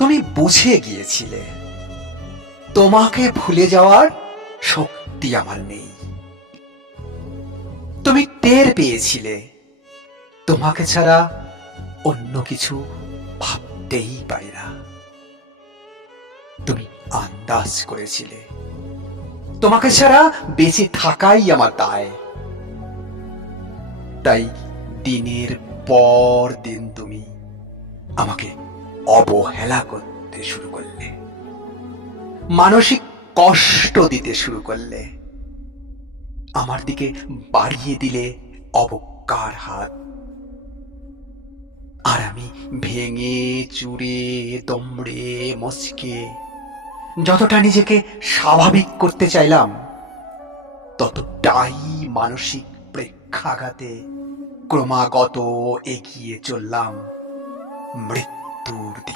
তুমি বুঝে গিয়েছিলে। তোমাকে ভুলে যাওয়ার শক্তি আমার নেই। তুমি টের পেয়েছিলে। তোমাকে ছাড়া অন্য কিছু ভাবতেই পারি না। তুমি আন্দাজ করেছিলে। তোমাকে ছাড়া বেঁচে থাকাই আমার দায়। তাই দিনের পর দিন তুমি আমাকে অবহেলা করতে শুরু করলে, মানসিক কষ্ট দিতে শুরু করলে, আমার দিকে বাড়িয়ে দিলে অবজ্ঞার হাত। আর আমি ভেঙে, চুরে, দমড়ে মচকে যতটা নিজেকে স্বাভাবিক করতে চাইলাম, ততটাই মানসিক প্রেক্ষাঘাতে ক্রমাগত এগিয়ে চললাম মৃত্যু por